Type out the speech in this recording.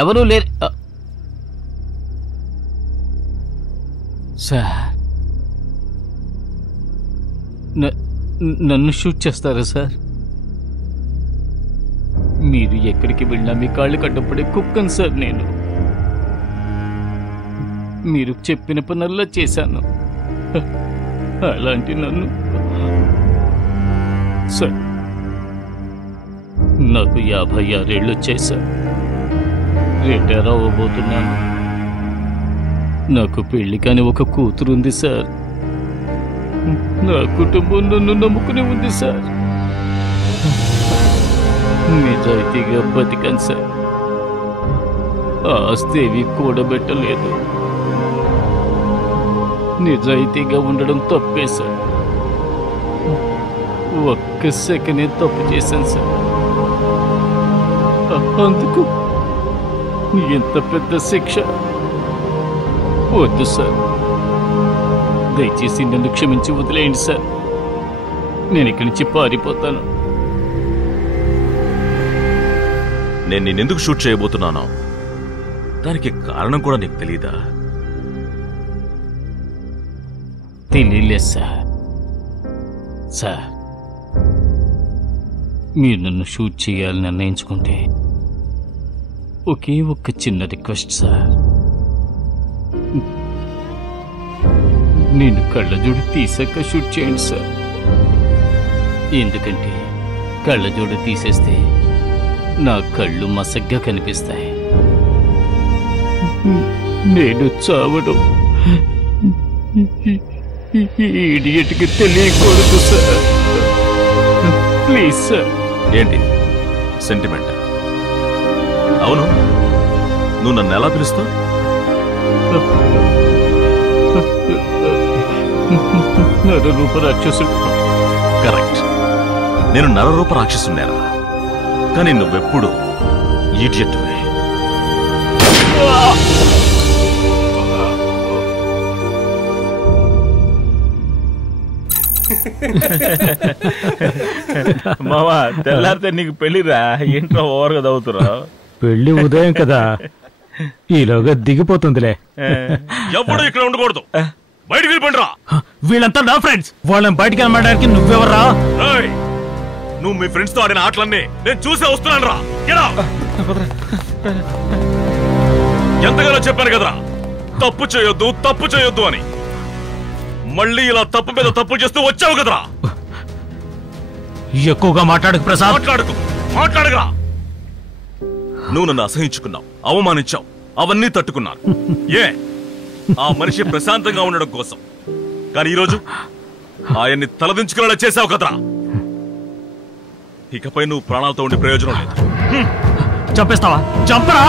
ఎవరూ లేరు సార్. నన్ను షూట్ చేస్తారా సార్? మీరు ఎక్కడికి వెళ్ళినా మీ కాళ్ళు కట్టపడే కుక్కను సార్ నేను. మీరు చెప్పిన పనుల్లో చేశాను. అలాంటి నన్ను సార్, నాకు 56 ఏళ్ళు వచ్చాయి సార్. రిటైర్ అవ్వబోతున్నాను. నాకు పెళ్లి కాని ఒక కూతురుంది సార్. నా కుటుంబం నన్ను నమ్ముకుని ఉంది సార్. నిజాయితీగా బతికాను సార్. ఆస్తి ఏవి కూడబెట్టలేదు. నిజాయితీగా ఉండడం తప్పే సార్. ఒక్క సెకండే తప్పు చేశాను సార్. అందుకు ఎంత పెద్ద శిక్ష వద్దు సార్. దయచేసి నన్ను క్షమించి వదిలేయండి సార్. నేను ఇక్కడి నుంచి పారిపోతాను. నేను నిన్నెందుకు షూట్ చేయబోతున్నాను దానికి కారణం కూడా నీకు తెలీదా? తెలియలేదు సార్. సార్, మీరు నన్ను షూట్ చేయాలని నిర్ణయించుకుంటే ఒకే ఒక్క చిన్న రిక్వెస్ట్ సార్. నేను కళ్ళజోడు తీసాక షూట్ చేయండి సార్. ఎందుకంటే కళ్ళజోడు తీసేస్తే నా కళ్ళు మసగ్గా కనిపిస్తాయి. నేను చావడం ఇడియట్కి తెలియకూడదు సార్. Please sir. ఏంటి సెంటిమెంట్? అవును, నువ్వు నన్ను ఎలా పిలుస్తావు? నరరూప రాక్షసుడు. కరెక్ట్, నేను నరరూప రాక్షసున్నారా? కానీ నువ్వెప్పుడు ఈడియట్వే. మావా, తెల్లారితే నీకు పెళ్లిరా? ఏంట్రా ఓవర్గా చదువుతురా? పెళ్లి ఉదయం కదా, ఈలోగా దిగిపోతుందిలే. ఎప్పుడు ఇక్కడ ఉండకూడదు, బయటికి వెళ్ళిపోండిరా. వీళ్ళంతా నా ఫ్రెండ్స్, వాళ్ళని బయటికి వెళ్ళడానికి నువ్వెవర్రా? నువ్వు మీ ఫ్రెండ్స్ తో ఆడిన ఆటలన్నీ నేను చూసే వస్తున్నాను రా. ఎంతగానో చెప్పాను కదరా, తప్పు చేయొద్దు తప్పు చేయొద్దు అని. మళ్ళీ ఇలా తప్పు మీద తప్పు చేస్తూ వచ్చావు కదరా. ఎక్కువగా మాట్లాడకు ప్రసాద్. మాట్లాడగా. నువ్వు నన్ను అసహించుకున్నావు, అవమానించావు, అవన్నీ తట్టుకున్నాను. ఆ మనిషి ప్రశాంతంగా ఉండడం కోసం. కానీ ఈరోజు ఆయన్ని తలదించుకునేలా చేశావు కదరా. ఇకపై నువ్వు ప్రాణాలతో ఉండే ప్రయోజనం లేదు. చంపేస్తావా? చంపరా.